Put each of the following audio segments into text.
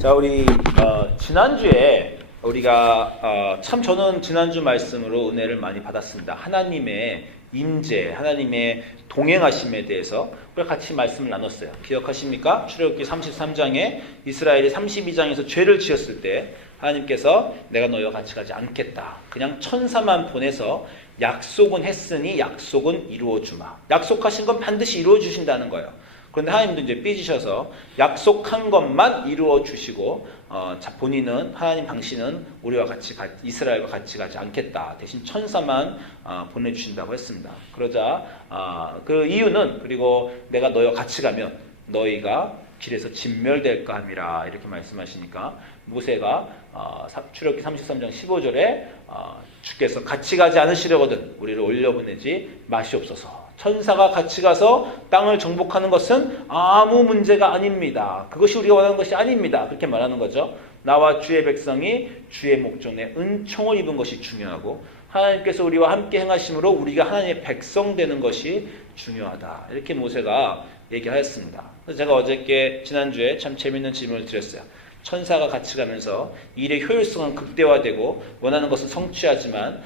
자, 우리 지난주에 우리가 참 저는 지난주 말씀으로 은혜를 많이 받았습니다. 하나님의 임재, 하나님의 동행하심에 대해서 우리가 같이 말씀을 나눴어요. 기억하십니까? 출애굽기 33장에 이스라엘이 32장에서 죄를 지었을 때 하나님께서 내가 너희와 같이 가지 않겠다. 그냥 천사만 보내서 약속은 했으니 약속은 이루어주마. 약속하신 건 반드시 이루어주신다는 거예요. 그런데 하나님도 이제 삐지셔서 약속한 것만 이루어 주시고 본인은 하나님 당신은 우리와 같이 이스라엘과 같이 가지 않겠다. 대신 천사만 보내주신다고 했습니다. 그러자 그 이유는 그리고 내가 너희와 같이 가면 너희가 길에서 진멸될까 함이라 이렇게 말씀하시니까 모세가 출애굽기 33장 15절에 주께서 같이 가지 않으시려거든 우리를 올려보내지 마시옵소서. 천사가 같이 가서 땅을 정복하는 것은 아무 문제가 아닙니다. 그것이 우리가 원하는 것이 아닙니다. 그렇게 말하는 거죠. 나와 주의 백성이 주의 목전에 은총을 입은 것이 중요하고 하나님께서 우리와 함께 행하심으로 우리가 하나님의 백성 되는 것이 중요하다. 이렇게 모세가 얘기하였습니다. 그래서 제가 어저께 지난주에 참 재밌는 질문을 드렸어요. 천사가 같이 가면서 일의 효율성은 극대화되고 원하는 것은 성취하지만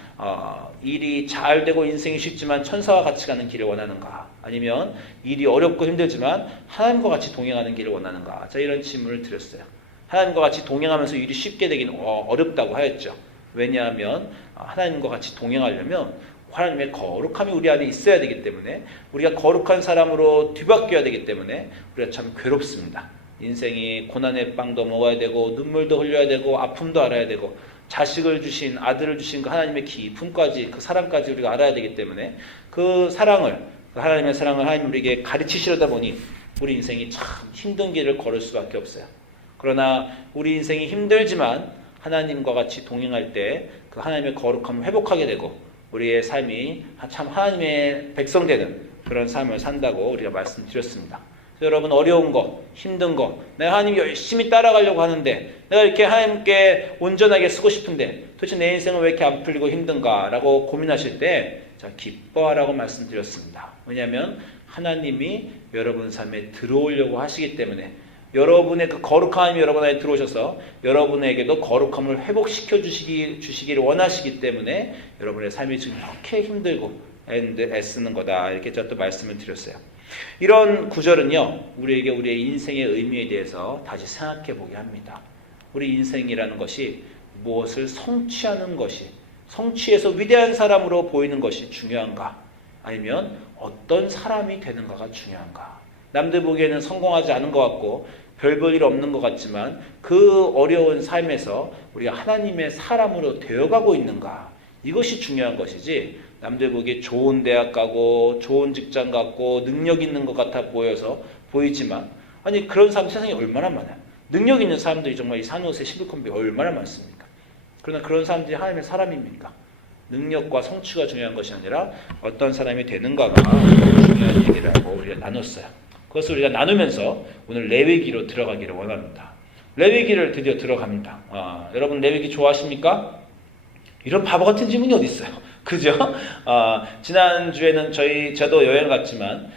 일이 잘 되고 인생이 쉽지만 천사와 같이 가는 길을 원하는가? 아니면 일이 어렵고 힘들지만 하나님과 같이 동행하는 길을 원하는가? 자, 이런 질문을 드렸어요. 하나님과 같이 동행하면서 일이 쉽게 되긴 어렵다고 하였죠. 왜냐하면 하나님과 같이 동행하려면 하나님의 거룩함이 우리 안에 있어야 되기 때문에 우리가 거룩한 사람으로 뒤바뀌어야 되기 때문에 우리가 참 괴롭습니다. 인생이 고난의 빵도 먹어야 되고 눈물도 흘려야 되고 아픔도 알아야 되고 자식을 주신 아들을 주신 그 하나님의 기품까지 그 사랑까지 우리가 알아야 되기 때문에 그 사랑을 하나님의 사랑을 하나님 우리에게 가르치시려다 보니 우리 인생이 참 힘든 길을 걸을 수밖에 없어요. 그러나 우리 인생이 힘들지만 하나님과 같이 동행할 때 그 하나님의 거룩함을 회복하게 되고 우리의 삶이 참 하나님의 백성 되는 그런 삶을 산다고 우리가 말씀드렸습니다. 여러분 어려운 거, 힘든 거, 내가 하나님 열심히 따라가려고 하는데 내가 이렇게 하나님께 온전하게 쓰고 싶은데 도대체 내 인생은 왜 이렇게 안 풀리고 힘든가? 라고 고민하실 때 자, 기뻐하라고 말씀드렸습니다. 왜냐하면 하나님이 여러분 삶에 들어오려고 하시기 때문에 여러분의 그 거룩한 하나님이 여러분 안에 들어오셔서 여러분에게도 거룩함을 회복시켜 주시기를 원하시기 때문에 여러분의 삶이 지금 이렇게 힘들고 애쓰는 거다. 이렇게 제가 또 말씀을 드렸어요. 이런 구절은요, 우리에게 우리의 인생의 의미에 대해서 다시 생각해 보게 합니다. 우리 인생이라는 것이 무엇을 성취하는 것이, 성취해서 위대한 사람으로 보이는 것이 중요한가? 아니면 어떤 사람이 되는가가 중요한가? 남들 보기에는 성공하지 않은 것 같고 별 볼 일 없는 것 같지만 그 어려운 삶에서 우리가 하나님의 사람으로 되어가고 있는가? 이것이 중요한 것이지 남들 보기에 좋은 대학 가고 좋은 직장 갖고 능력 있는 것 같아 보이지만 아니 그런 사람 세상에 얼마나 많아요. 능력 있는 사람들이 정말 이 산옷에 실리콘밸리 얼마나 많습니까? 그러나 그런 사람들이 하나님의 사람입니까? 능력과 성취가 중요한 것이 아니라 어떤 사람이 되는가가 중요한 얘기라고 우리가 나눴어요. 그것을 우리가 나누면서 오늘 레위기로 들어가기를 원합니다. 레위기를 드디어 들어갑니다. 여러분 레위기 좋아하십니까? 이런 바보 같은 질문이 어디 있어요? 그죠? 지난주에는 저도 여행 갔지만,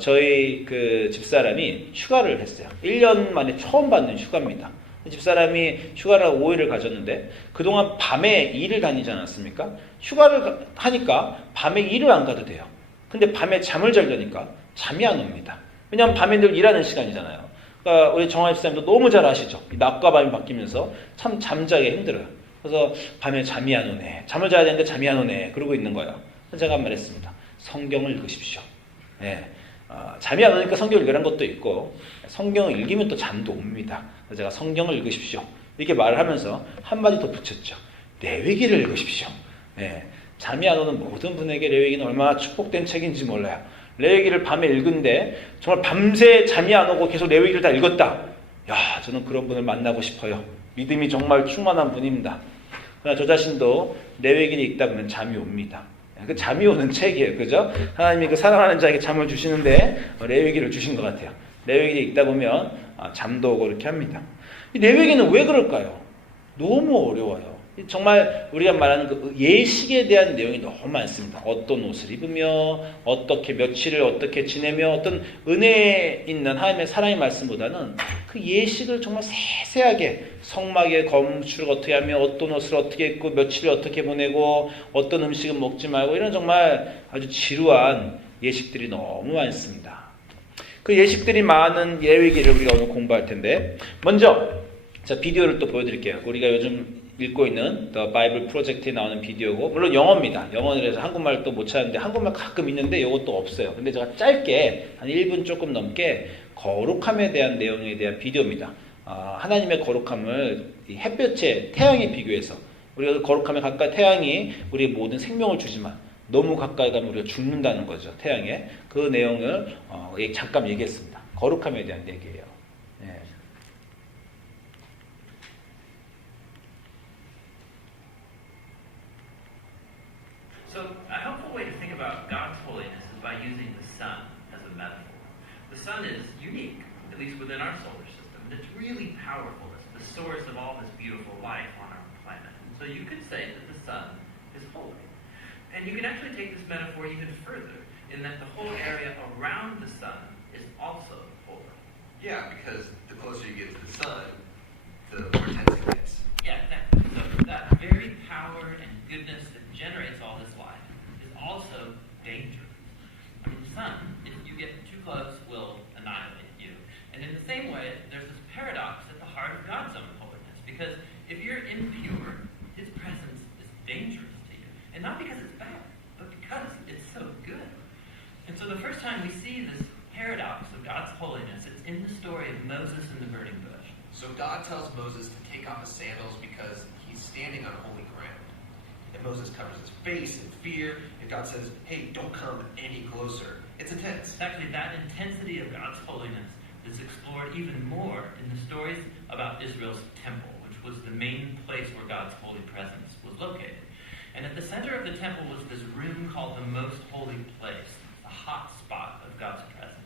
저희 그 집사람이 휴가를 했어요. 1년 만에 처음 받는 휴가입니다. 집사람이 휴가를 5일을 가졌는데, 그동안 밤에 일을 다니지 않았습니까? 휴가를 하니까 밤에 일을 안 가도 돼요. 근데 밤에 잠을 자려니까 잠이 안 옵니다. 왜냐하면 밤에 늘 일하는 시간이잖아요. 그러니까 우리 정화 집사님도 너무 잘 아시죠? 낮과 밤이 바뀌면서 참 잠자기 힘들어요. 그래서 밤에 잠이 안 오네. 잠을 자야 되는데 잠이 안 오네. 그러고 있는 거예요. 제가 말했습니다. 성경을 읽으십시오. 네. 잠이 안 오니까 성경을 읽으라는 것도 있고 성경을 읽으면 또 잠도 옵니다. 그래서 제가 성경을 읽으십시오. 이렇게 말을 하면서 한마디 더 붙였죠. 레위기를 읽으십시오. 네. 잠이 안 오는 모든 분에게 레위기는 얼마나 축복된 책인지 몰라요. 레위기를 밤에 읽은데 정말 밤새 잠이 안 오고 계속 레위기를 다 읽었다. 야, 저는 그런 분을 만나고 싶어요. 믿음이 정말 충만한 분입니다. 그러나 저 자신도 레위기를 읽다 보면 잠이 옵니다. 그 잠이 오는 책이에요. 그죠? 하나님이 그 사랑하는 자에게 잠을 주시는데 레위기를 주신 것 같아요. 레위기를 읽다 보면 잠도 오고 이렇게 합니다. 이 레위기는 왜 그럴까요? 너무 어려워요. 정말 우리가 말하는 그 예식에 대한 내용이 너무 많습니다. 어떤 옷을 입으며 어떻게 며칠을 어떻게 지내며 어떤 은혜 있는 하나님의 사랑의 말씀보다는 그 예식을 정말 세세하게 성막의 건축을 어떻게 하며 어떤 옷을 어떻게 입고 며칠을 어떻게 보내고 어떤 음식은 먹지 말고 이런 정말 아주 지루한 예식들이 너무 많습니다. 그 예식들이 많은 레위기를 우리가 오늘 공부할 텐데 먼저 자 비디오를 또 보여드릴게요. 우리가 요즘 읽고 있는 The Bible Project에 나오는 비디오고 물론 영어입니다. 영어를 해서 한국말 또 못 찾는데 한국말 가끔 있는데 이것도 없어요. 근데 제가 짧게 한 1분 조금 넘게 거룩함에 대한 내용에 대한 비디오입니다. 하나님의 거룩함을 햇볕에 태양에 비교해서 우리가 그 거룩함에 가까이 태양이 우리 모든 생명을 주지만 너무 가까이 가면 우리가 죽는다는 거죠. 태양에. 그 내용을 잠깐 얘기했습니다. 거룩함에 대한 얘기예요. 네. So a helpful way to think about God's holiness is by using the sun as a metaphor. The sun is unique, at least within our solar system, and it's really powerful. It's the source of all this beautiful life on our planet. And so you could say that the sun is holy. And you can actually take this metaphor even further, in that the whole area around the sun is also holy. Yeah, because the closer you get to the sun, the more intense it gets. Yeah, exactly. So that very power and goodness that generates all this life is also dangerous. I mean, the sun, if you get too close, will annihilate you. And in the same way, there's this paradox at the heart of God's own holiness. Because if you're impure, His presence is dangerous to you. And not because it's bad, but because it's so good. And so the first time we see this paradox of God's holiness, it's in the story of Moses and the burning bush. So God tells Moses to take off his sandals because he's standing on holy ground. And Moses covers his face in fear, and God says, hey, don't come any closer. It's intense. It's actually that intensity of God's holiness is explored even more in the stories about Israel's temple, which was the main place where God's holy presence was located. And at the center of the temple was this room called the Most Holy Place, the hot spot of God's presence.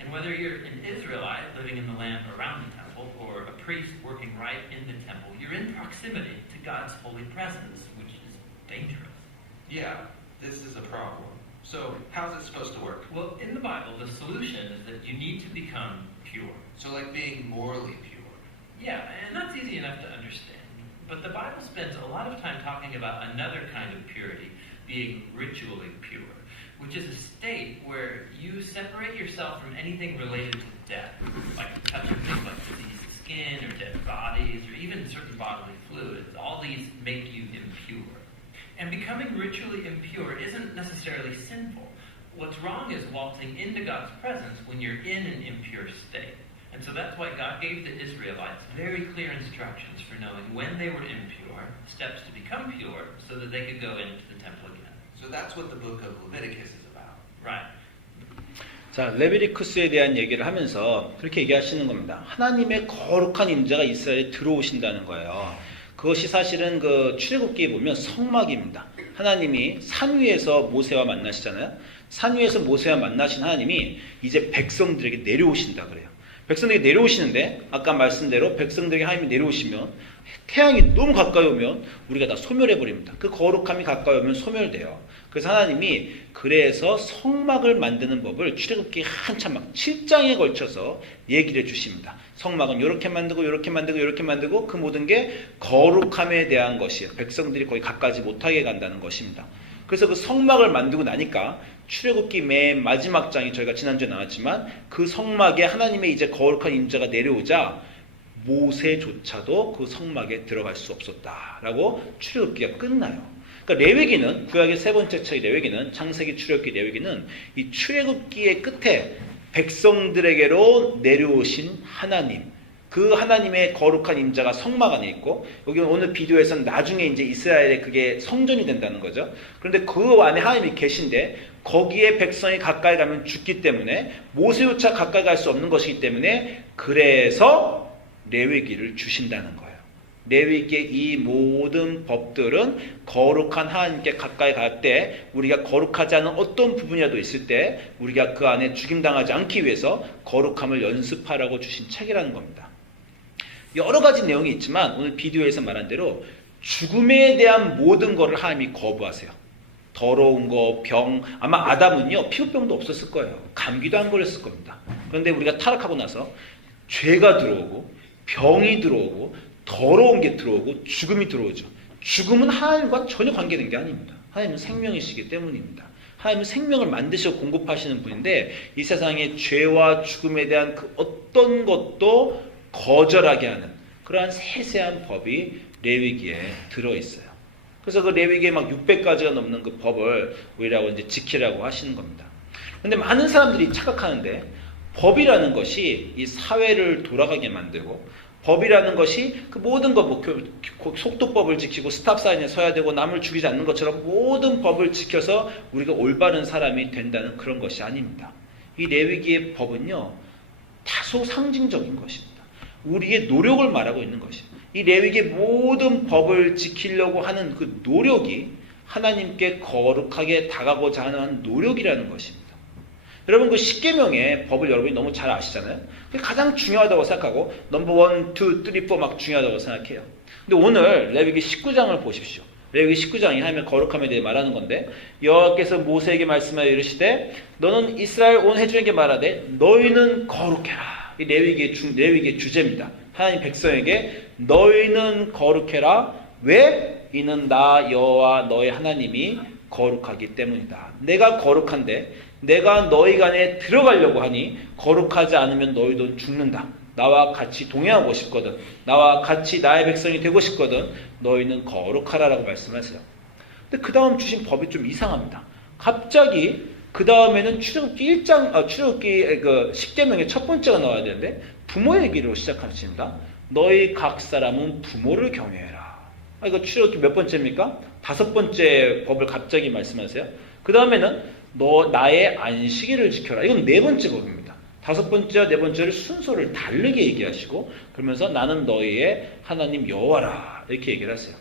And whether you're an Israelite living in the land around the temple or a priest working right in the temple, you're in proximity to God's holy presence, which is dangerous. Yeah, this is a problem. So how's it supposed to work? Well, in the Bible, the solution is that you need to become pure. So like being morally pure. Yeah, and that's easy enough to understand. But the Bible spends a lot of time talking about another kind of purity, being ritually pure, which is a state where you separate yourself from anything related to death, like touching things like diseased skin or dead bodies or even certain bodily fluids. All these make you impure. And becoming ritually impure isn't necessarily sinful. What's wrong is waltzing into God's presence when you're in an impure state. And so that's why God gave the Israelites very clear instructions for knowing when they were impure, steps to become pure, so that they could go into the temple again. So that's what the book of Leviticus is about. Right. 자, 레비티쿠스에 대한 얘기를 하면서 그렇게 얘기하시는 겁니다. 하나님의 거룩한 임재가 이스라엘에 들어오신다는 거예요. 그것이 사실은 그 출애굽기에 보면 성막입니다. 하나님이 산 위에서 모세와 만나시잖아요. 산 위에서 모세와 만나신 하나님이 이제 백성들에게 내려오신다 그래요. 백성들에게 내려오시는데 아까 말씀대로 백성들에게 하나님이 내려오시면 태양이 너무 가까이 오면 우리가 다 소멸해버립니다. 그 거룩함이 가까이 오면 소멸돼요. 그래서 하나님이 그래서 성막을 만드는 법을 출애굽기 한참 막 7장에 걸쳐서 얘기를 해주십니다. 성막은 이렇게 만들고 이렇게 만들고 이렇게 만들고 그 모든 게 거룩함에 대한 것이에요. 백성들이 거기 가까이 못하게 간다는 것입니다. 그래서 그 성막을 만들고 나니까 출애굽기 맨 마지막 장이 저희가 지난주에 나왔지만 그 성막에 하나님의 이제 거룩한 임재가 내려오자 모세조차도 그 성막에 들어갈 수 없었다라고 출애굽기가 끝나요. 그러니까 레위기는 구약의 세 번째 책의 레위기는 창세기, 출애굽기, 레위기는 이 출애굽기의 끝에 백성들에게로 내려오신 하나님, 그 하나님의 거룩한 임재가 성막 안에 있고 여기 오늘 비디오에서는 나중에 이제 이스라엘의 그게 성전이 된다는 거죠. 그런데 그 안에 하나님이 계신데 거기에 백성이 가까이 가면 죽기 때문에 모세조차 가까이 갈 수 없는 것이기 때문에 그래서 레위기를 주신다는 거예요. 레위기의 이 모든 법들은 거룩한 하나님께 가까이 갈 때 우리가 거룩하지 않은 어떤 부분이라도 있을 때 우리가 그 안에 죽임당하지 않기 위해서 거룩함을 연습하라고 주신 책이라는 겁니다. 여러 가지 내용이 있지만 오늘 비디오에서 말한 대로 죽음에 대한 모든 것을 하나님이 거부하세요. 더러운 거, 병, 아마 아담은요 피부병도 없었을 거예요. 감기도 안 걸렸을 겁니다. 그런데 우리가 타락하고 나서 죄가 들어오고 병이 들어오고 더러운 게 들어오고 죽음이 들어오죠. 죽음은 하나님과 전혀 관계된 게 아닙니다. 하나님은 생명이시기 때문입니다. 하나님은 생명을 만드시고 공급하시는 분인데 이 세상의 죄와 죽음에 대한 그 어떤 것도 거절하게 하는 그러한 세세한 법이 레위기에 들어있어요. 그래서 그 레위기에 막 600가지가 넘는 그 법을 우리라고 이제 지키라고 하시는 겁니다. 그런데 많은 사람들이 착각하는데 법이라는 것이 이 사회를 돌아가게 만들고 법이라는 것이 그 모든 것, 뭐 속도법을 지키고 스탑사인에 서야 되고 남을 죽이지 않는 것처럼 모든 법을 지켜서 우리가 올바른 사람이 된다는 그런 것이 아닙니다. 이 레위기의 법은요 다소 상징적인 것입니다. 우리의 노력을 말하고 있는 것입니다. 이 레위기의 모든 법을 지키려고 하는 그 노력이 하나님께 거룩하게 다가고자 하는 노력이라는 것입니다. 여러분 그 십계명의 법을 여러분이 너무 잘 아시잖아요. 그게 가장 중요하다고 생각하고 넘버 1, 2, 3, 4 막 중요하다고 생각해요. 근데 오늘 레위기 19장을 보십시오. 레위기 19장이 하나님의 거룩함에 대해 말하는 건데 여호와께서 모세에게 말씀하여 이르시되 너는 이스라엘 온 회중에게 말하되 너희는 거룩해라. 이 레위기의 주제입니다. 하나님 백성에게 너희는 거룩해라. 왜? 이는 나 여호와 너희 하나님이 거룩하기 때문이다. 내가 거룩한데 내가 너희 간에 들어가려고 하니 거룩하지 않으면 너희도 죽는다. 나와 같이 동행하고 싶거든. 나와 같이 나의 백성이 되고 싶거든. 너희는 거룩하라라고 말씀하세요. 근데 그 다음 주신 법이 좀 이상합니다. 갑자기 그 다음에는 출애굽기 1장, 출애굽기 그 10계명의 첫 번째가 나와야 되는데 부모 얘기로 시작하십니다. 너희 각 사람은 부모를 경외해라. 이거 출애굽기 몇 번째입니까? 5번째 법을 갑자기 말씀하세요. 그 다음에는 너 나의 안식일을 지켜라. 이건 4번째 법입니다. 5번째와 4번째를 순서를 다르게 얘기하시고 그러면서 나는 너희의 하나님 여호와라 이렇게 얘기를 하세요.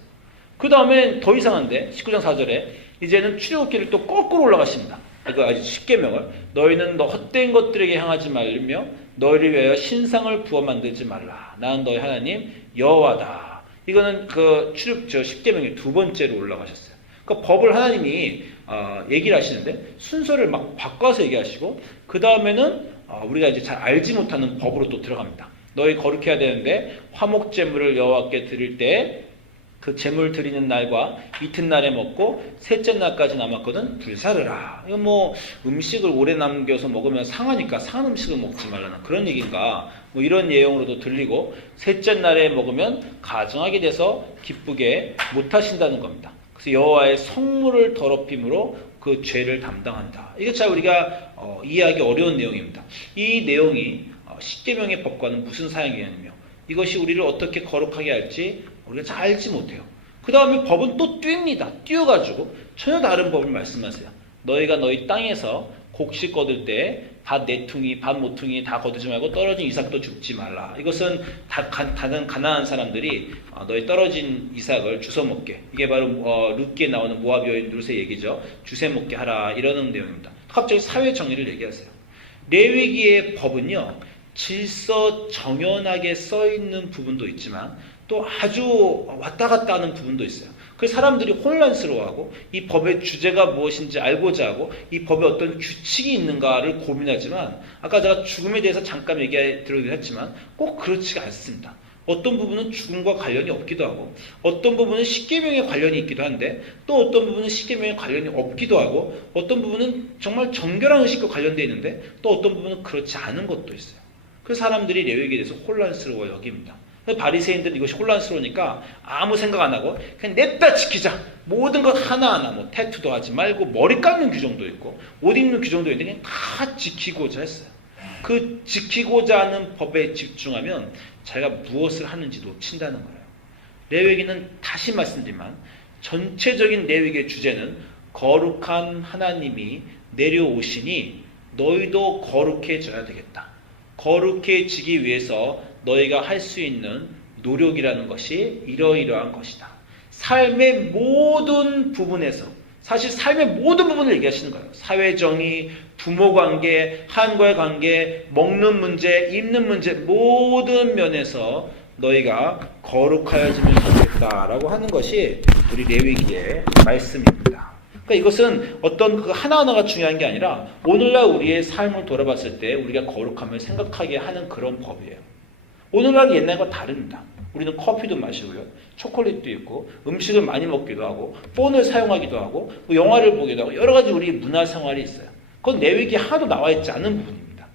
그 다음에 더 이상한데 19장 4절에 이제는 출애굽기를 또 거꾸로 올라가십니다. 그 아주 10계명을 너희는 너 헛된 것들에게 향하지 말며 너희를 위하여 신상을 부어 만들지 말라. 나는 너희 하나님 여호와다. 이거는 그 10계명의 2번째로 올라가셨어요. 그러니까 법을 하나님이 얘기를 하시는데 순서를 막 바꿔서 얘기하시고 그 다음에는 우리가 이제 잘 알지 못하는 법으로 또 들어갑니다. 너희 거룩해야 되는데 화목 제물을 여호와께 드릴 때 그 제물 드리는 날과 이튿날에 먹고 셋째 날까지 남았거든 불사르라. 이거 뭐 음식을 오래 남겨서 먹으면 상하니까 상한 음식을 먹지 말라는 그런 얘기인가 뭐 이런 내용으로도 들리고 셋째 날에 먹으면 가증하게 돼서 기쁘게 못하신다는 겁니다. 그래서 여호와의 성물을 더럽힘으로 그 죄를 담당한다. 이게 잘 우리가 이해하기 어려운 내용입니다. 이 내용이 십계명의 법과는 무슨 사용이냐며 이것이 우리를 어떻게 거룩하게 할지 우리가 잘 알지 못해요. 그 다음에 법은 또 뜁니다. 뛰어가지고 전혀 다른 법을 말씀하세요. 너희가 너희 땅에서 곡식 거둘 때 밭 4퉁이, 밭 모퉁이 다 거두지 말고 떨어진 이삭도 죽지 말라. 이것은 다른 가난한 사람들이 너희 떨어진 이삭을 주워 먹게. 이게 바로 룻기에 나오는 모압 여인 룻의 얘기죠. 주워 먹게 하라. 이러는 내용입니다. 갑자기 사회 정의를 얘기하세요. 레위기의 법은요. 질서 정연하게 써있는 부분도 있지만 또 아주 왔다 갔다 하는 부분도 있어요. 그래서 사람들이 혼란스러워하고 이 법의 주제가 무엇인지 알고자 하고 이 법에 어떤 규칙이 있는가를 고민하지만 아까 제가 죽음에 대해서 잠깐 얘기드리긴 했지만 꼭 그렇지가 않습니다. 어떤 부분은 죽음과 관련이 없기도 하고 어떤 부분은 십계명에 관련이 있기도 한데 또 어떤 부분은 십계명에 관련이 없기도 하고 어떤 부분은 정말 정결한 의식과 관련되어 있는데 또 어떤 부분은 그렇지 않은 것도 있어요. 그래서 사람들이 레위기에 대해서 혼란스러워 여깁니다. 바리새인들은 이것이 혼란스러우니까 아무 생각 안 하고 그냥 냅다 지키자. 모든 것 하나하나 뭐 태투도 하지 말고 머리 깎는 규정도 있고 옷 입는 규정도 있는데 그냥 다 지키고자 했어요. 그 지키고자 하는 법에 집중하면 자기가 무엇을 하는지 놓친다는 거예요. 레위기는 다시 말씀드리면 전체적인 레위기의 주제는 거룩한 하나님이 내려오시니 너희도 거룩해져야 되겠다. 거룩해지기 위해서 너희가 할 수 있는 노력이라는 것이 이러이러한 것이다. 삶의 모든 부분에서 사실 삶의 모든 부분을 얘기하시는 거예요. 사회정의, 부모관계, 하나님과의 관계, 먹는 문제, 입는 문제 모든 면에서 너희가 거룩하여지면 좋겠다라고 하는 것이 우리 레위기의 말씀입니다. 그러니까 이것은 어떤 그 하나하나가 중요한 게 아니라 오늘날 우리의 삶을 돌아봤을 때 우리가 거룩함을 생각하게 하는 그런 법이에요. 오늘날 옛날과 다릅니다. 우리는 커피도 마시고요, 초콜릿도 있고, 음식을 많이 먹기도 하고, 폰을 사용하기도 하고, 뭐 영화를 보기도 하고, 여러 가지 우리 문화생활이 있어요. 그건 레위기에 하나도 나와 있지 않은 부분입니다.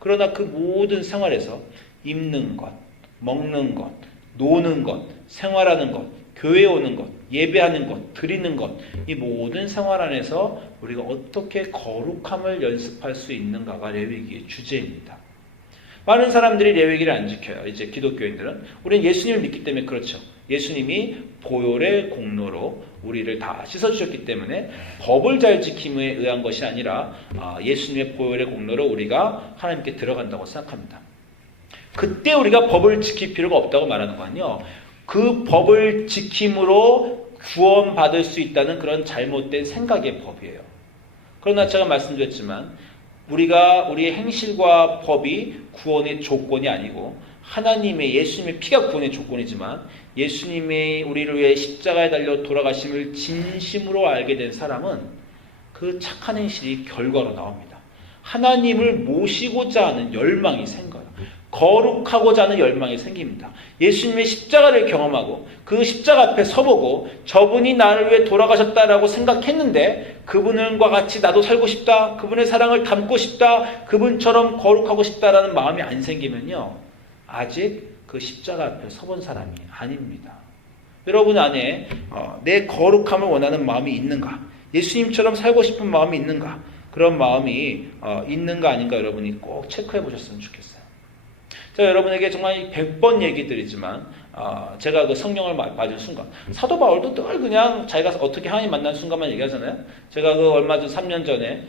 그러나 그 모든 생활에서 입는 것, 먹는 것, 노는 것, 생활하는 것, 교회에 오는 것, 예배하는 것, 드리는 것, 이 모든 생활 안에서 우리가 어떻게 거룩함을 연습할 수 있는가가 레위기의 주제입니다. 많은 사람들이 레위기를 안 지켜요. 이제 기독교인들은. 우리는 예수님을 믿기 때문에 그렇죠. 예수님이 보혈의 공로로 우리를 다 씻어주셨기 때문에 법을 잘 지킴에 의한 것이 아니라 예수님의 보혈의 공로로 우리가 하나님께 들어간다고 생각합니다. 그때 우리가 법을 지킬 필요가 없다고 말하는 거는요, 그 법을 지킴으로 구원받을 수 있다는 그런 잘못된 생각의 법이에요. 그러나 제가 말씀드렸지만 우리가 우리의 행실과 법이 구원의 조건이 아니고 하나님의 예수님의 피가 구원의 조건이지만 예수님의 우리를 위해 십자가에 달려 돌아가심을 진심으로 알게 된 사람은 그 착한 행실이 결과로 나옵니다. 하나님을 모시고자 하는 열망이 생겨요. 거룩하고자 하는 열망이 생깁니다. 예수님의 십자가를 경험하고 그 십자가 앞에 서보고 저분이 나를 위해 돌아가셨다라고 생각했는데 그분과 같이 나도 살고 싶다, 그분의 사랑을 담고 싶다, 그분처럼 거룩하고 싶다라는 마음이 안 생기면요, 아직 그 십자가 앞에 서본 사람이 아닙니다. 여러분 안에 내 거룩함을 원하는 마음이 있는가, 예수님처럼 살고 싶은 마음이 있는가, 그런 마음이 있는가 아닌가 여러분이 꼭 체크해 보셨으면 좋겠어요. 제가 여러분에게 정말 100번 얘기 드리지만 제가 그 성령을 맞은 순간, 사도 바울도 늘 그냥 자기가 어떻게 하나님 만난 순간만 얘기하잖아요. 제가 그 얼마 전 3년 전에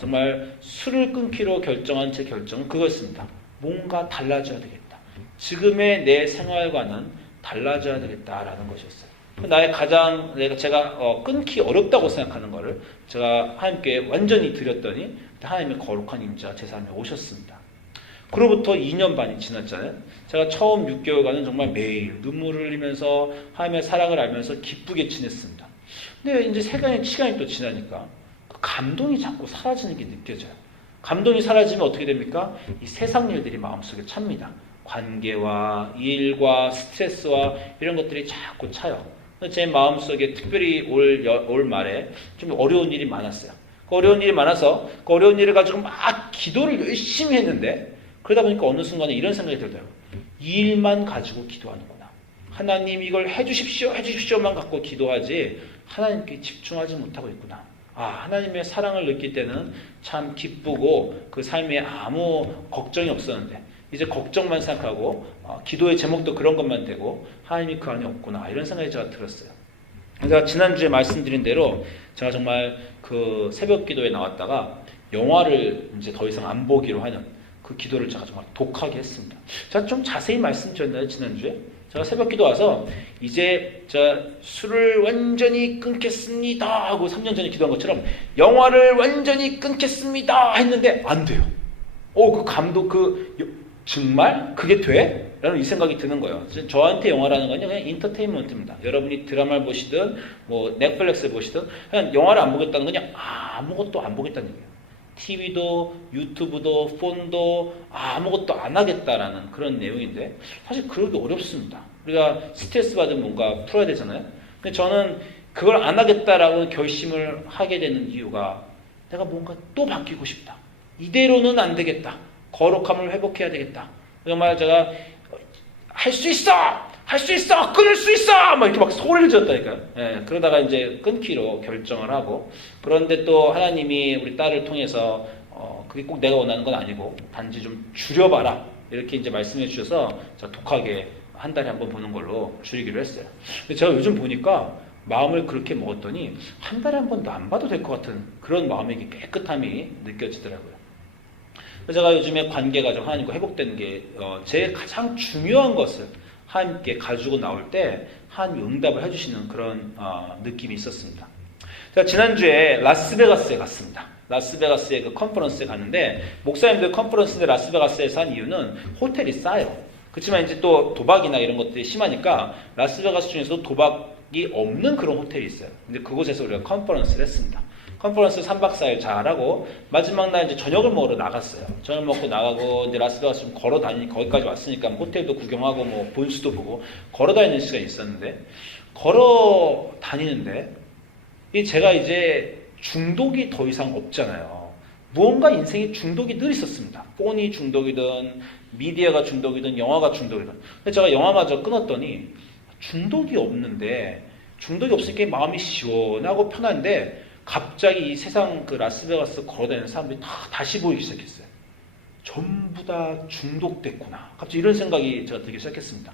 정말 술을 끊기로 결정한 제 결정은 그거였습니다. 뭔가 달라져야 되겠다. 지금의 내 생활과는 달라져야 되겠다라는 것이었어요. 나의 가장 제가 끊기 어렵다고 생각하는 거를 제가 하나님께 완전히 드렸더니 하나님의 거룩한 임재가 제 삶에 오셨습니다. 그로부터 2년 반이 지났잖아요. 제가 처음 6개월간은 정말 매일 눈물을 흘리면서 하나님의 사랑을 알면서 기쁘게 지냈습니다. 근데 이제 시간이 또 지나니까 그 감동이 자꾸 사라지는 게 느껴져요. 감동이 사라지면 어떻게 됩니까? 이 세상 일들이 마음속에 찹니다. 관계와 일과 스트레스와 이런 것들이 자꾸 차요. 제 마음속에 특별히 올 말에 좀 어려운 일이 많았어요. 그 어려운 일이 많아서 그 어려운 일을 가지고 막 기도를 열심히 했는데 그러다 보니까 어느 순간에 이런 생각이 들더라고요. 일만 가지고 기도하는구나. 하나님 이걸 해주십시오만 갖고 기도하지 하나님께 집중하지 못하고 있구나. 하나님의 사랑을 느낄 때는 참 기쁘고 그 삶에 아무 걱정이 없었는데 이제 걱정만 생각하고 기도의 제목도 그런 것만 되고 하나님이 그 안에 없구나, 이런 생각이 제가 들었어요. 제가 지난주에 말씀드린 대로 제가 정말 그 새벽 기도에 나왔다가 영화를 이제 더 이상 안 보기로 하는 그 기도를 제가 정말 독하게 했습니다. 제가 좀 자세히 말씀드렸나요, 지난주에? 제가 새벽 기도 와서 이제 제가 술을 완전히 끊겠습니다 하고 3년 전에 기도한 것처럼 영화를 완전히 끊겠습니다 했는데 안 돼요. 그 감독 정말 그게 돼? 라는 이 생각이 드는 거예요. 저한테 영화라는 건 그냥 인터테인먼트입니다. 여러분이 드라마를 보시든 뭐 넷플릭스를 보시든 그냥 영화를 안 보겠다는 건 그냥 아무것도 안 보겠다는 얘기예요. TV도 유튜브도 폰도 아무것도 안 하겠다라는 그런 내용인데 사실 그러기 어렵습니다. 우리가 스트레스 받으면 뭔가 풀어야 되잖아요. 근데 저는 그걸 안 하겠다라고 결심을 하게 되는 이유가 내가 뭔가 또 바뀌고 싶다. 이대로는 안 되겠다. 거룩함을 회복해야 되겠다. 정말 제가 할 수 있어! 끊을 수 있어! 막 이렇게 막 소리를 지었다니까요. 그러다가 이제 끊기로 결정을 하고, 그런데 또 하나님이 우리 딸을 통해서 그게 꼭 내가 원하는 건 아니고 단지 좀 줄여봐라, 이렇게 이제 말씀해 주셔서 제가 독하게 한 달에 한 번 보는 걸로 줄이기로 했어요. 근데 제가 요즘 보니까 마음을 그렇게 먹었더니 한 달에 한 번도 안 봐도 될 것 같은 그런 마음의 깨끗함이 느껴지더라고요. 제가 요즘에 관계가 좀 하나님과 회복되는 게 제 가장 중요한 것을 하나님께 가지고 나올 때 하나님이 응답을 해주시는 그런 느낌이 있었습니다. 제가 지난주에 라스베가스에 갔습니다. 라스베가스에 그 컨퍼런스에 갔는데 목사님들 컨퍼런스인데 라스베가스에서 한 이유는 호텔이 싸요. 그렇지만 이제 또 도박이나 이런 것들이 심하니까 라스베가스 중에서도 도박이 없는 그런 호텔이 있어요. 근데 그곳에서 우리가 컨퍼런스를 했습니다. 컨퍼런스 3박 4일 잘하고 마지막 날 이제 저녁을 먹으러 나갔어요. 저녁 먹고 나가고 이제 라스베가스 좀 걸어 다니 거기까지 왔으니까 뭐 호텔도 구경하고 뭐 본수도 보고 걸어 다니는 시간이 있었는데 걸어 다니는데 이 제가 이제 중독이 더 이상 없잖아요. 무언가 인생에 중독이 늘 있었습니다. 폰이 중독이든 미디어가 중독이든 영화가 중독이든. 근데 제가 영화마저 끊었더니 중독이 없는데 중독이 없으니까 마음이 시원하고 편한데 갑자기 이 세상 그 라스베가스 걸어다니는 사람들이 다시 보이기 시작했어요. 전부 다 중독됐구나. 갑자기 이런 생각이 제가 들기 시작했습니다.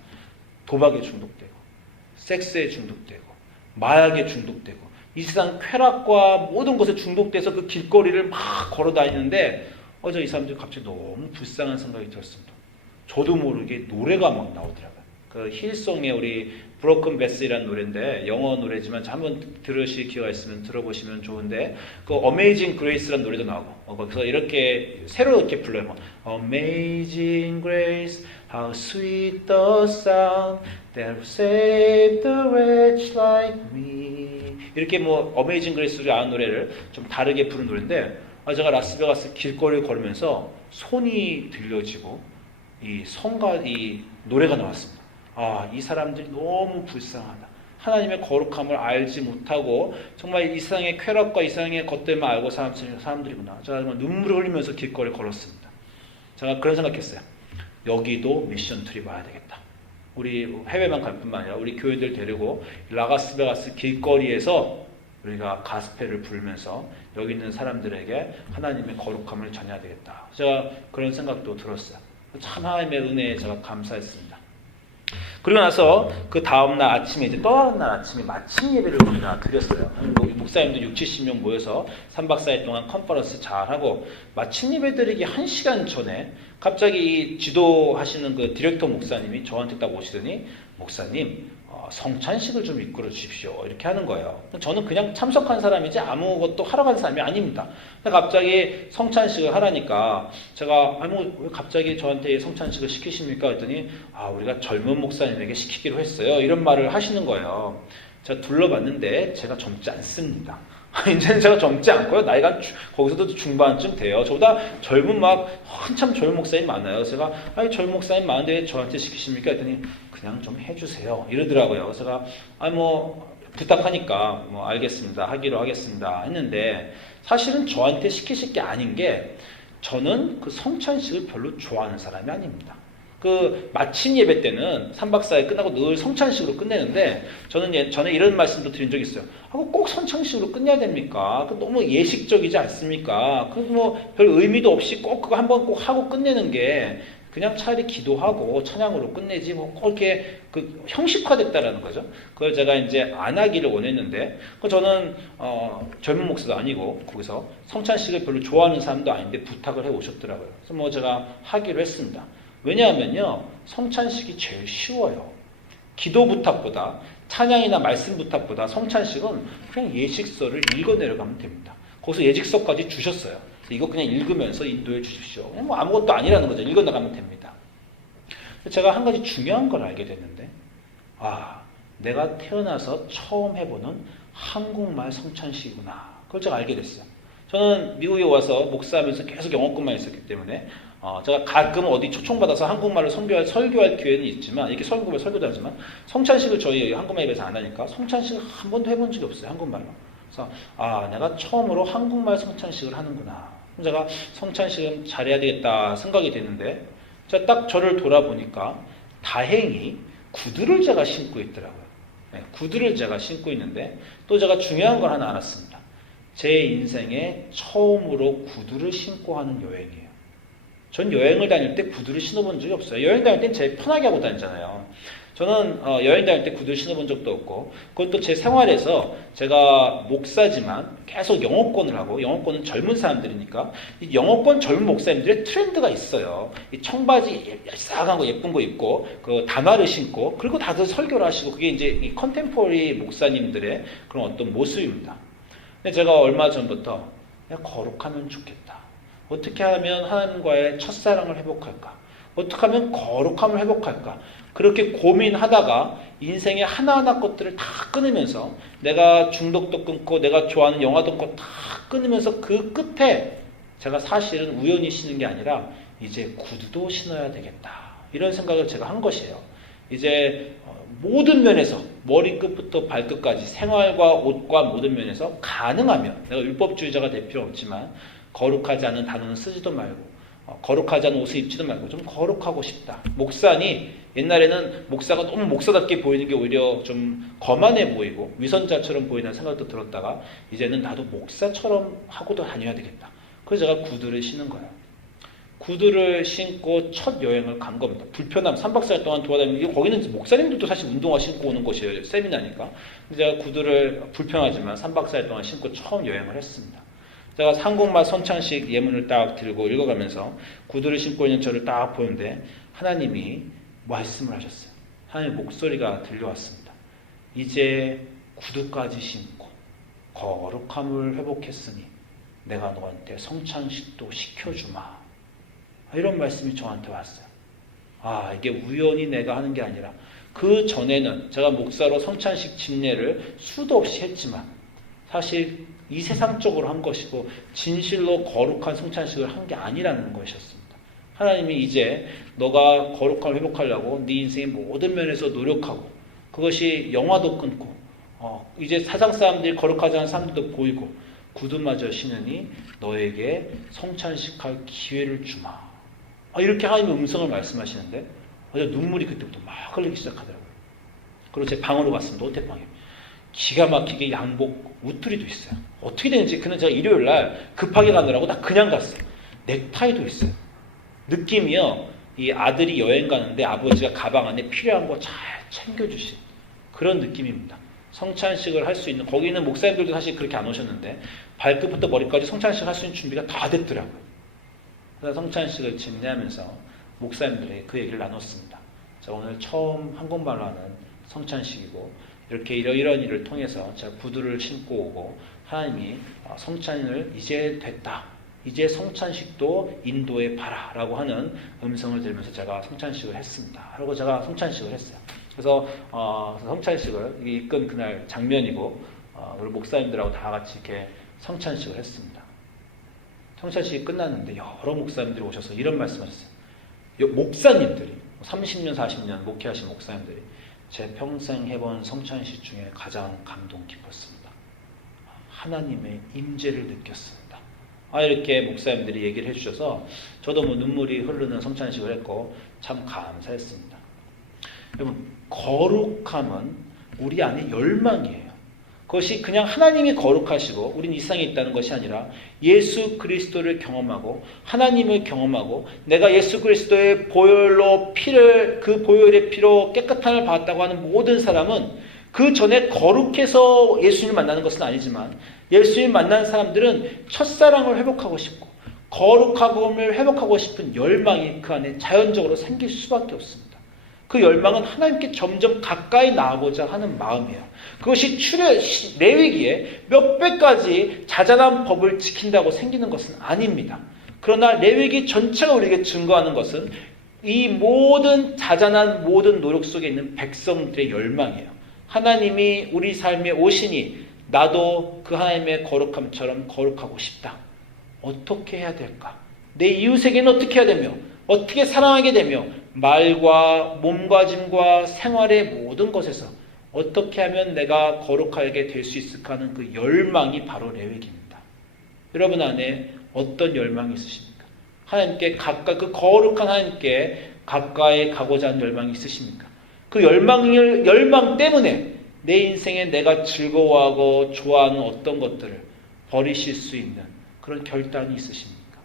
도박에 중독되고 섹스에 중독되고 마약에 중독되고 이 세상 쾌락과 모든 것에 중독돼서 그 길거리를 막 걸어다니는데 이 사람들이 갑자기 너무 불쌍한 생각이 들었습니다. 저도 모르게 노래가 막 나오더라고요. 그 힐송의 우리 브로큰 베스라는 노래인데 영어 노래지만 한번 들으실 기회가 있으면 들어보시면 좋은데 그 어메이징 그레이스라는 노래도 나오고 거기서 이렇게 새로 이렇게 불러요. Amazing Grace, how sweet the sound that saved the wretch like me. 이렇게 뭐 어메이징 그레이스를 아는 노래를 좀 다르게 부른 노래인데 제가 라스베가스 길거리를 걸으면서 손이 들려지고 이 노래가 나왔습니다. 이 사람들이 너무 불쌍하다. 하나님의 거룩함을 알지 못하고 정말 이 세상의 쾌락과 이 세상의 것들만 알고 사는 사람들이구나. 제가 정말 눈물을 흘리면서 길거리를 걸었습니다. 제가 그런 생각했어요. 여기도 미션 트립 와야 되겠다. 우리 해외만 갈 뿐만 아니라 우리 교회들 데리고 라스베가스 길거리에서 우리가 가스펠을 부르면서 여기 있는 사람들에게 하나님의 거룩함을 전해야 되겠다. 제가 그런 생각도 들었어요. 참 하나님의 은혜에 제가 감사했습니다. 그리고 나서 그 다음날 아침에 이제 떠나는 날 아침에 마침 예배를 우리가 드렸어요. 목사님들 60, 70명 모여서 3박 4일 동안 컨퍼런스 잘하고 마침 예배 드리기 1시간 전에 갑자기 지도하시는 그 디렉터 목사님이 저한테 딱 오시더니 목사님 성찬식을 좀 이끌어 주십시오. 이렇게 하는 거예요. 저는 그냥 참석한 사람이지 아무것도 하러 간 사람이 아닙니다. 근데 갑자기 성찬식을 하라니까 제가 왜 갑자기 저한테 성찬식을 시키십니까? 했더니 우리가 젊은 목사님에게 시키기로 했어요. 이런 말을 하시는 거예요. 제가 둘러봤는데 제가 젊지 않습니다. 이제는 제가 젊지 않고요. 나이가 거기서도 중반쯤 돼요. 저보다 젊은 한참 젊은 목사님 많아요. 제가 젊은 목사님 많은데 왜 저한테 시키십니까? 했더니 그냥 좀 해주세요. 이러더라고요. 제가 부탁하니까 알겠습니다. 하기로 하겠습니다. 했는데 사실은 저한테 시키실 게 아닌 게 저는 그 성찬식을 별로 좋아하는 사람이 아닙니다. 그 마침 예배 때는 3박 4일 끝나고 늘 성찬식으로 끝내는데 저는 전에 이런 말씀도 드린 적이 있어요. 꼭 성찬식으로 끝내야 됩니까? 너무 예식적이지 않습니까? 별 의미도 없이 꼭 그거 한번 꼭 하고 끝내는 게 그냥 차라리 기도하고 찬양으로 끝내지 꼭 이렇게 형식화됐다라는 거죠. 그걸 제가 이제 안 하기를 원했는데 저는 젊은 목사도 아니고 거기서 성찬식을 별로 좋아하는 사람도 아닌데 부탁을 해 오셨더라고요. 그래서 제가 하기로 했습니다. 왜냐하면요, 성찬식이 제일 쉬워요. 기도 부탁보다 찬양이나 말씀 부탁보다 성찬식은 그냥 예식서를 읽어 내려가면 됩니다. 거기서 예식서까지 주셨어요. 이거 그냥 읽으면서 인도해 주십시오. 그냥 아무것도 아니라는 거죠. 읽어 나가면 됩니다. 제가 한 가지 중요한 걸 알게 됐는데, 내가 태어나서 처음 해보는 한국말 성찬식이구나. 그걸 제가 알게 됐어요. 저는 미국에 와서 목사하면서 계속 영어권만 있었기 때문에 제가 가끔 어디 초청받아서 한국말로 설교할 기회는 있지만 이렇게 설교도 하지만 성찬식을 저희 한국말 예배에서 안 하니까 성찬식을 한 번도 해본 적이 없어요. 한국말로. 그래서 내가 처음으로 한국말 성찬식을 하는구나. 제가 성찬식은 잘해야 되겠다 생각이 됐는데 제가 딱 저를 돌아보니까 다행히 구두를 제가 신고 있더라고요. 구두를 제가 신고 있는데 또 제가 중요한 걸 하나 알았습니다. 제 인생에 처음으로 구두를 신고 하는 여행이에요. 전 여행을 다닐 때 구두를 신어본 적이 없어요. 여행 다닐 땐 제일 편하게 하고 다니잖아요. 저는 여행 다닐 때 구두를 신어본 적도 없고 그것도 제 생활에서 제가 목사지만 계속 영어권을 하고 영어권은 젊은 사람들이니까 이 영어권 젊은 목사님들의 트렌드가 있어요. 이 청바지 싹한 거 예쁜 거 입고 그 단화를 신고 그리고 다들 설교를 하시고 그게 이제 이 컨템포러리 목사님들의 그런 어떤 모습입니다. 근데 제가 얼마 전부터 그냥 거룩하면 좋겠다. 어떻게 하면 하나님과의 첫사랑을 회복할까? 어떻게 하면 거룩함을 회복할까? 그렇게 고민하다가 인생의 하나하나 것들을 다 끊으면서 내가 중독도 끊고 내가 좋아하는 영화도 끊고 다 끊으면서 그 끝에 제가 사실은 우연히 신은 게 아니라 이제 구두도 신어야 되겠다. 이런 생각을 제가 한 것이에요. 이제 모든 면에서 머리끝부터 발끝까지 생활과 옷과 모든 면에서 가능하면 내가 율법주의자가 될 필요 없지만 거룩하지 않은 단어는 쓰지도 말고 거룩하지 않은 옷을 입지도 말고 좀 거룩하고 싶다. 목사니 옛날에는 목사가 너무 목사답게 보이는 게 오히려 좀 거만해 보이고 위선자처럼 보이는 생각도 들었다가 이제는 나도 목사처럼 하고도 다녀야 되겠다. 그래서 제가 구두를 신은 거예요. 구두를 신고 첫 여행을 간 겁니다. 불편함 3박 4일 동안 돌아다니고 거기는 목사님들도 사실 운동화 신고 오는 곳이에요. 세미나니까. 근데 제가 구두를 불편하지만 3박 4일 동안 신고 처음 여행을 했습니다. 제가 한국말 선창식 예문을 딱 들고 읽어가면서 구두를 신고 있는 저를 딱 보는데 하나님이 말씀을 하셨어요. 하나님의 목소리가 들려왔습니다. 이제 구두까지 신고 거룩함을 회복했으니 내가 너한테 성찬식도 시켜주마. 이런 말씀이 저한테 왔어요. 이게 우연히 내가 하는 게 아니라 그 전에는 제가 목사로 성찬식 집례를 수도 없이 했지만 사실 이 세상적으로 한 것이고 진실로 거룩한 성찬식을 한 게 아니라는 것이었습니다. 하나님이 이제 너가 거룩함을 회복하려고 네 인생의 모든 면에서 노력하고 그것이 영화도 끊고 이제 세상 사람들이 거룩하지 않은 사람들도 보이고 구두마저 신으니 너에게 성찬식할 기회를 주마. 이렇게 하나님의 음성을 말씀하시는데 눈물이 그때부터 막 흘리기 시작하더라고요. 그리고 제 방으로 갔습니다. 호텔방에. 기가 막히게 양복 우투리도 있어요. 어떻게 되는지 그는 제가 일요일날 급하게 가느라고 나 그냥 갔어요. 넥타이도 있어요. 느낌이요. 이 아들이 여행 가는데 아버지가 가방 안에 필요한 거 잘 챙겨주신 그런 느낌입니다. 성찬식을 할 수 있는 거기는 목사님들도 사실 그렇게 안 오셨는데 발끝부터 머리까지 성찬식 할 수 있는 준비가 다 됐더라고요. 그래서 성찬식을 집례하면서 목사님들에게 그 얘기를 나눴습니다. 자, 오늘 처음 한국말로 하는 성찬식이고 이렇게 이런 일을 통해서 제가 구두를 신고 오고 하나님이 성찬을 이제 됐다. 이제 성찬식도 인도에 봐라 라고 하는 음성을 들으면서 제가 성찬식을 했습니다. 그리고 제가 성찬식을 했어요. 그래서 성찬식을 이끈 그날 장면이고 우리 목사님들하고 다 같이 이렇게 성찬식을 했습니다. 성찬식이 끝났는데 여러 목사님들이 오셔서 이런 말씀하셨어요. 목사님들이 30년 40년 목회하신 목사님들이 제 평생 해본 성찬식 중에 가장 감동 깊었습니다. 하나님의 임재를 느꼈습니다. 이렇게 목사님들이 얘기를 해주셔서 저도 눈물이 흐르는 성찬식을 했고 참 감사했습니다. 여러분 거룩함은 우리 안에 열망이에요. 그것이 그냥 하나님이 거룩하시고 우린 이 세상에 있다는 것이 아니라 예수 그리스도를 경험하고 하나님을 경험하고 내가 예수 그리스도의 보혈로 그 보혈의 피로 깨끗함을 받았다고 하는 모든 사람은 그 전에 거룩해서 예수님을 만나는 것은 아니지만 예수님을 만난 사람들은 첫사랑을 회복하고 싶고 거룩함을 회복하고 싶은 열망이 그 안에 자연적으로 생길 수밖에 없습니다. 그 열망은 하나님께 점점 가까이 나아가고자 하는 마음이에요. 그것이 레위기에 몇백 가지 자잘한 법을 지킨다고 생기는 것은 아닙니다. 그러나 레위기 전체가 우리에게 증거하는 것은 이 모든 자잘한 모든 노력 속에 있는 백성들의 열망이에요. 하나님이 우리 삶에 오시니 나도 그 하나님의 거룩함처럼 거룩하고 싶다. 어떻게 해야 될까? 내 이웃에게는 어떻게 해야 되며 어떻게 사랑하게 되며 말과 몸가짐과 생활의 모든 것에서 어떻게 하면 내가 거룩하게 될 수 있을까 하는 그 열망이 바로 레위기입니다. 여러분 안에 어떤 열망이 있으십니까? 하나님께 가까이 그 거룩한 하나님께 가까이 가고자 하는 열망이 있으십니까? 그 열망 때문에 내 인생에 내가 즐거워하고 좋아하는 어떤 것들을 버리실 수 있는 그런 결단이 있으십니까?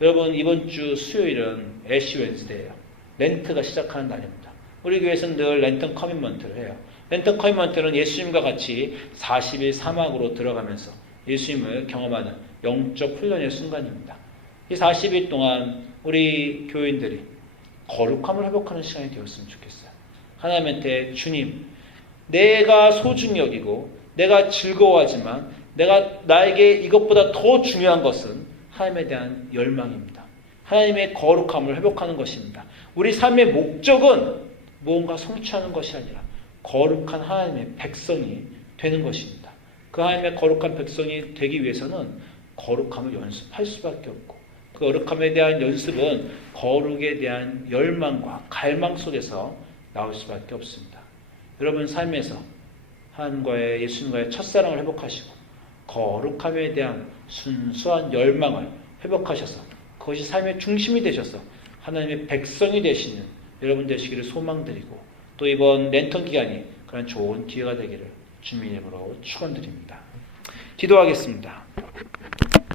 여러분 이번 주 수요일은 애쉬 웬스데이예요. 렌트가 시작하는 날입니다. 우리 교회에서는 늘 랜턴 커밋먼트를 해요. 랜턴 커밋먼트는 예수님과 같이 40일 사막으로 들어가면서 예수님을 경험하는 영적 훈련의 순간입니다. 이 40일 동안 우리 교인들이 거룩함을 회복하는 시간이 되었으면 좋겠어요. 하나님한테 주님, 내가 소중히 여기고 내가 즐거워하지만 나에게 이것보다 더 중요한 것은 하나님에 대한 열망입니다. 하나님의 거룩함을 회복하는 것입니다. 우리 삶의 목적은 무언가 성취하는 것이 아니라 거룩한 하나님의 백성이 되는 것입니다. 그 하나님의 거룩한 백성이 되기 위해서는 거룩함을 연습할 수밖에 없고, 그 거룩함에 대한 연습은 거룩에 대한 열망과 갈망 속에서 나올 수밖에 없습니다. 여러분 삶에서 하나님과의 예수님과의 첫사랑을 회복하시고 거룩함에 대한 순수한 열망을 회복하셔서 그것이 삶의 중심이 되셔서 하나님의 백성이 되시는 여러분 되시기를 소망드리고, 또 이번 랜턴 기간이 그런 좋은 기회가 되기를 주님의 이름으로 축원드립니다. 기도하겠습니다.